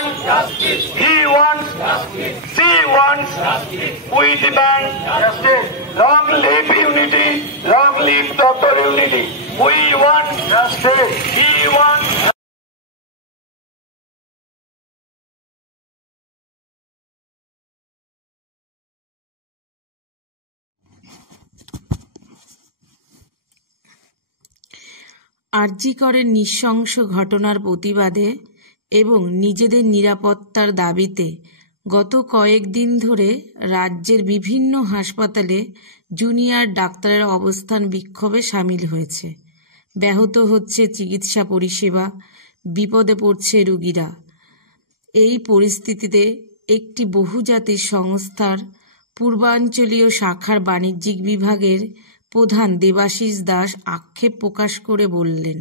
wants justice. He wants justice. She wants justice. We demand justice. Long live unity. Long live Dr. Unity. We want justice. He wants. আরজি করের নৃশংস ঘটনার প্রতিবাদে এবং নিজেদের নিরাপত্তার দাবিতে গত কয়েকদিন ধরে রাজ্যের বিভিন্ন হাসপাতালে জুনিয়র ডাক্তারের অবস্থান বিক্ষোভে সামিল হয়েছে। ব্যাহত হচ্ছে চিকিৎসা পরিষেবা, বিপদে পড়ছে রোগীরা। এই পরিস্থিতিতে একটি বহুজাতিক সংস্থার পূর্বাঞ্চলীয় শাখার বাণিজ্যিক বিভাগের প্রধান দেবাশিস দাস আক্ষেপ প্রকাশ করে বললেন,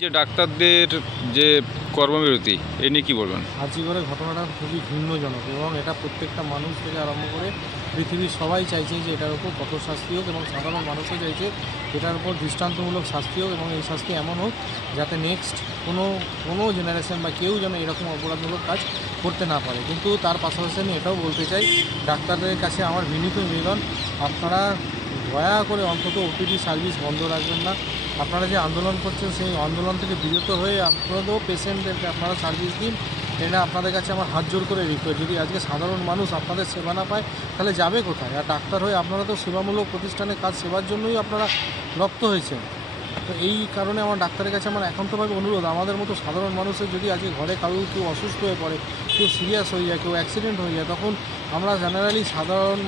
যে ডাক্তারদের যে কর্মবিরতি এ নিয়ে কী বলবেন? আরজি করে ঘটনাটা খুবই ভিন্নজনক এবং এটা প্রত্যেকটা মানুষ থেকে আরম্ভ করে পৃথিবীর সবাই চাইছে যে এটার উপর কঠোর শাস্তি হোক এবং সাধারণ মানুষও চাইছে এটার উপর দৃষ্টান্তমূলক শাস্তি হোক এবং এই শাস্তি এমন হোক যাতে নেক্সট কোনো জেনারেশন বা কেউ যেন এরকম অপরাধমূলক কাজ করতে না পারে। কিন্তু তার পাশাপাশি আমি এটাও বলতে চাই, ডাক্তারদের কাছে আমার বিনীত নিবেদন, আপনারা দয়া করে অন্তত ওপিডি সার্ভিস বন্ধ রাখবেন না। আপনারা যে আন্দোলন করছেন সেই আন্দোলন থেকে বিরত হয়ে আপনারাও পেশেন্টদেরকে আপনারা সার্ভিস দিন। এটা আপনাদের কাছে আমার হাত জোর করে রিকোয়েস্ট। যদি আজকে সাধারণ মানুষ আপনাদের সেবা না পায় তাহলে যাবে কোথায়? আর ডাক্তার হয়ে আপনারা তো সেবামূলক প্রতিষ্ঠানে কাজ সেবার জন্যই আপনারা রপ্ত হয়েছেন। তো এই কারণে আমার ডাক্তারের কাছে আমার একান্তভাবে অনুরোধ, আমাদের মতো সাধারণ মানুষের যদি আজকে ঘরে কেউ অসুস্থ হয়ে পড়ে, কেউ সিরিয়াস হয়ে যায়, কেউ অ্যাক্সিডেন্ট হয়ে যায়, তখন আমরা জেনারেলি সাধারণ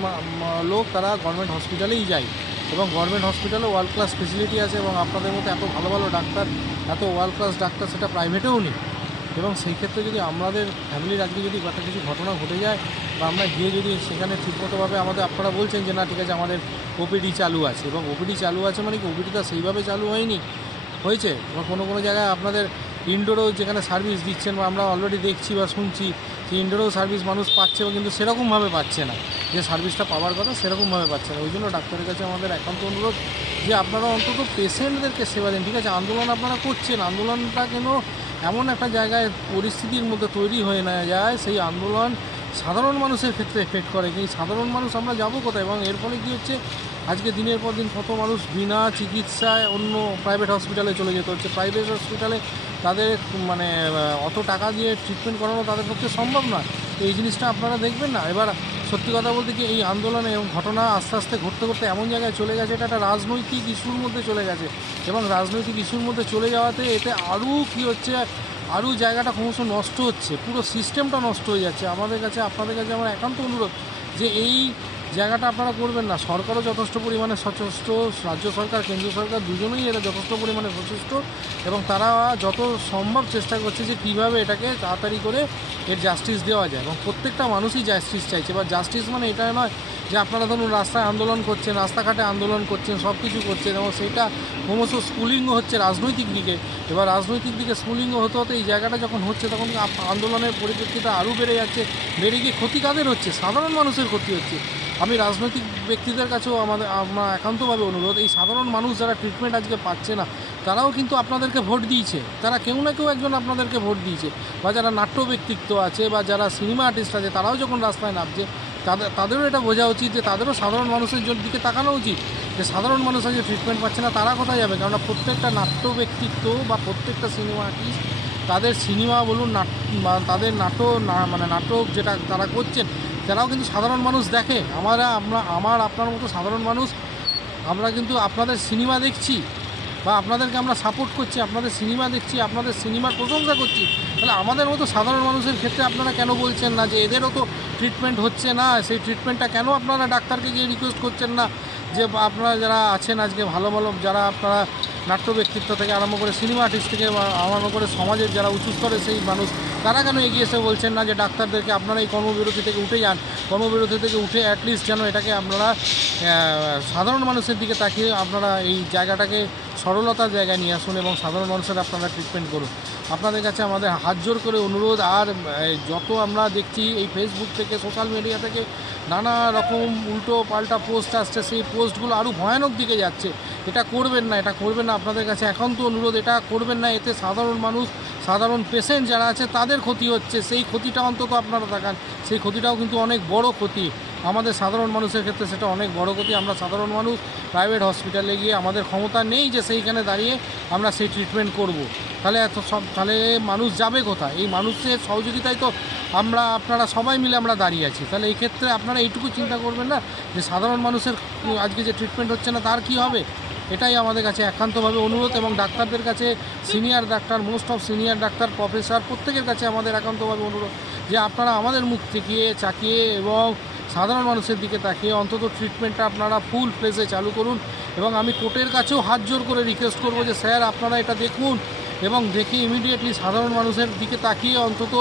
লোক তারা গভর্নমেন্ট হসপিটালেই যাই এবং গভর্নমেন্ট হসপিটালে ওয়ার্ল্ড ক্লাস ফেসিলিটি আছে এবং আপনাদের মতো এত ভালো ভালো ডাক্তার, এত ওয়ার্ল্ড ক্লাস ডাক্তার সেটা প্রাইভেটেও নেই। এবং সেই ক্ষেত্রে যদি আমাদের ফ্যামিলির আজকে যদি একটা কিছু ঘটনা ঘটে যায় বা আমরা গিয়ে যদি সেখানে ঠিকমতোভাবে আপনারা বলছেন যে না ঠিক আছে আমাদের ওপিডি চালু আছে, এবং ওপিডি চালু আছে মানে কি ওপিডিটা সেইভাবে চালু হয়েছে বা কোনো জায়গায় আপনাদের ইনডোরেও যেখানে সার্ভিস দিচ্ছেন বা আমরা অলরেডি দেখছি বা শুনছি যে ইনডোরেও সার্ভিস মানুষ পাচ্ছে কিন্তু সেরকমভাবে পাচ্ছে না, যে সার্ভিসটা পাওয়ার কথা সেরকমভাবে পাচ্ছে না। ওই জন্য ডাক্তারের কাছে আমাদের একান্ত অনুরোধ যে আপনারা অন্তত পেশেন্টদেরকে সেবা দিন। ঠিক আছে, আন্দোলন আপনারা করছেন, আন্দোলনটা কেন এমন একটা জায়গায় পরিস্থিতির মধ্যে তৈরি হয়ে না যায় সেই আন্দোলন সাধারণ মানুষের ক্ষেত্রে এফেক্ট করে। এই সাধারণ মানুষ আমরা যাবো কোথায়? এবং এর ফলে কী হচ্ছে, আজকে দিনের পর দিন কত মানুষ বিনা চিকিৎসায় অন্য প্রাইভেট হসপিটালে চলে যেতে হচ্ছে। প্রাইভেট হসপিটালে তাদের মানে অত টাকা দিয়ে ট্রিটমেন্ট করানো তাদের পক্ষে সম্ভব নয়। তো এই জিনিসটা আপনারা দেখবেন না। এবার সত্যি কথা বলতে কি, এই আন্দোলনে এবং ঘটনা আস্তে আস্তে ঘটতে ঘটতে এমন জায়গায় চলে গেছে, এটা একটা রাজনৈতিক ইস্যুর মধ্যে চলে গেছে এবং রাজনৈতিক ইস্যুর মধ্যে চলে যাওয়াতে এতে আরও কী হচ্ছে, আরও জায়গাটা ক্রমশ নষ্ট হচ্ছে, পুরো সিস্টেমটা নষ্ট হয়ে যাচ্ছে। আপনাদের কাছে আমার একান্ত অনুরোধ যে এই জায়গাটা আপনারা করবেন না। সরকারও যথেষ্ট পরিমাণে সচেষ্ট, রাজ্য সরকার কেন্দ্রীয় সরকার দুজনেই এরা যথেষ্ট পরিমাণে সচেষ্ট এবং তারা যত সম্ভব চেষ্টা করছে যে কীভাবে এটাকে তাড়াতাড়ি করে এর জাস্টিস দেওয়া যায় এবং প্রত্যেকটা মানুষই জাস্টিস চাইছে। এবার জাস্টিস মানে এটা নয় যে আপনারা ধরুন রাস্তায় আন্দোলন করছেন, রাস্তাঘাটে আন্দোলন করছেন, সব কিছু করছেন এবং সেইটা ক্রমশ স্কুলিংও হচ্ছে রাজনৈতিক দিকে। এবার রাজনৈতিক দিকে স্কুলিংও হতে হতে এই জায়গাটা যখন হচ্ছে তখন আন্দোলনের পরিপ্রেক্ষিতে আরও বেড়ে বেড়ে গিয়ে ক্ষতি কাদের হচ্ছে? সাধারণ মানুষের ক্ষতি হচ্ছে। আমি রাজনৈতিক ব্যক্তিদের কাছেও আমার একান্তভাবে অনুরোধ, এই সাধারণ মানুষ যারা ট্রিটমেন্ট আজকে পাচ্ছে না তারাও কিন্তু আপনাদেরকে ভোট দিয়েছে, তারা কেউ না কেউ একজন আপনাদেরকে ভোট দিয়েছে, বা যারা নাট্য ব্যক্তিত্ব আছে বা যারা সিনেমা আর্টিস্ট আছে তারাও যখন রাস্তায় নামছে তাদেরও এটা বোঝা উচিত যে তাদেরও সাধারণ মানুষের দিকে তাকানো উচিত যে সাধারণ মানুষ আজকে ট্রিটমেন্ট পাচ্ছে না তারা কোথায় যাবে। কেননা প্রত্যেকটা নাট্য ব্যক্তিত্ব বা প্রত্যেকটা সিনেমা আর্টিস্ট তাদের সিনেমা বলুন তাদের নাটক যেটা তারা করছেন যারাও কিন্তু সাধারণ মানুষ দেখে। আপনার মতো সাধারণ মানুষ আমরা কিন্তু আপনাদের সিনেমা দেখছি বা আপনাদেরকে আমরা সাপোর্ট করছি, আপনাদের সিনেমা দেখছি, আপনাদের সিনেমার প্রশংসা করছি। তাহলে আমাদের মতো সাধারণ মানুষের ক্ষেত্রে আপনারা কেন বলছেন না যে এদেরও তো ট্রিটমেন্ট হচ্ছে না, সেই ট্রিটমেন্টটা কেন আপনারা ডাক্তারকে গিয়ে রিকোয়েস্ট করছেন না যে আপনারা যারা আছেন আজকে ভালো যারা আপনারা নাট্য ব্যক্তিত্ব থেকে আরম্ভ করে সিনেমা আর্টিস্ট থেকে আরম্ভ করে সমাজের যারা উঁচু স্তরে সেই মানুষ তারা কেন এগিয়ে এসে বলছেন না যে ডাক্তারদেরকে আপনারা এই কর্মবিরতি থেকে উঠে যান, কর্মবিরতি থেকে উঠে অ্যাটলিস্ট যেন এটাকে আপনারা সাধারণ মানুষের দিকে তাকিয়ে আপনারা এই জায়গাটাকে সরলতার জায়গায় নিয়ে আসুন এবং সাধারণ মানুষের আপনারা ট্রিটমেন্ট করুন। আপনাদের কাছে আমাদের হাত জোর করে অনুরোধ। আর যত আমরা দেখছি এই ফেসবুক থেকে, সোশ্যাল মিডিয়া থেকে নানা রকম উল্টো পাল্টা পোস্ট আসছে, সেই পোস্টগুলো আরও ভয়ানক দিকে যাচ্ছে। এটা করবেন না, এটা করবেন না। আপনাদের কাছে একান্ত অনুরোধ, এটা করবেন না। এতে সাধারণ মানুষ, সাধারণ পেশেন্ট যারা আছে তাদের ক্ষতি হচ্ছে। সেই ক্ষতিটা অন্তত আপনারা দেখান। সেই ক্ষতিটাও কিন্তু অনেক বড় ক্ষতি আমাদের সাধারণ মানুষের ক্ষেত্রে, সেটা অনেক বড় ক্ষতি। আমরা সাধারণ মানুষ প্রাইভেট হসপিটালে গিয়ে আমাদের ক্ষমতা নেই যে সেইখানে দাঁড়িয়ে আমরা সেই ট্রিটমেন্ট করব। তাহলে মানুষ যাবে কোথায়? এই মানুষের সহযোগিতায় তো আপনারা সবাই মিলে আমরা দাঁড়িয়ে আছি। তাহলে এই ক্ষেত্রে আপনারা এইটুকু চিন্তা করবেন না যে সাধারণ মানুষের আজকে যে ট্রিটমেন্ট হচ্ছে না তার কি হবে। এটাই আমাদের কাছে একান্তভাবে অনুরোধ। এবং ডাক্তারদের কাছে, senior doctor, most of senior doctor, professor, প্রত্যেকের কাছে আমাদের একান্তভাবে অনুরোধ যে আপনারা আমাদের মুখ থেকে চাকিয়ে এবং সাধারণ মানুষের দিকে তাকিয়ে অন্তত ট্রিটমেন্টটা আপনারা ফুল ফ্লেজে চালু করুন। এবং আমি কোর্টের কাছেও হাত জোর করে রিকোয়েস্ট করব যে স্যার আপনারা এটা দেখুন এবং দেখে ইমিডিয়েটলি সাধারণ মানুষের দিকে তাকিয়ে অন্তত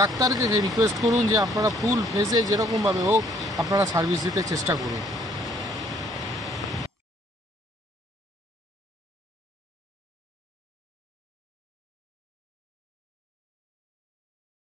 ডাক্তারকে রিকোয়েস্ট করুন যে আপনারা ফুল ফ্লেজে যেরকমভাবে হোক আপনারা সার্ভিস দিতে চেষ্টা করুন।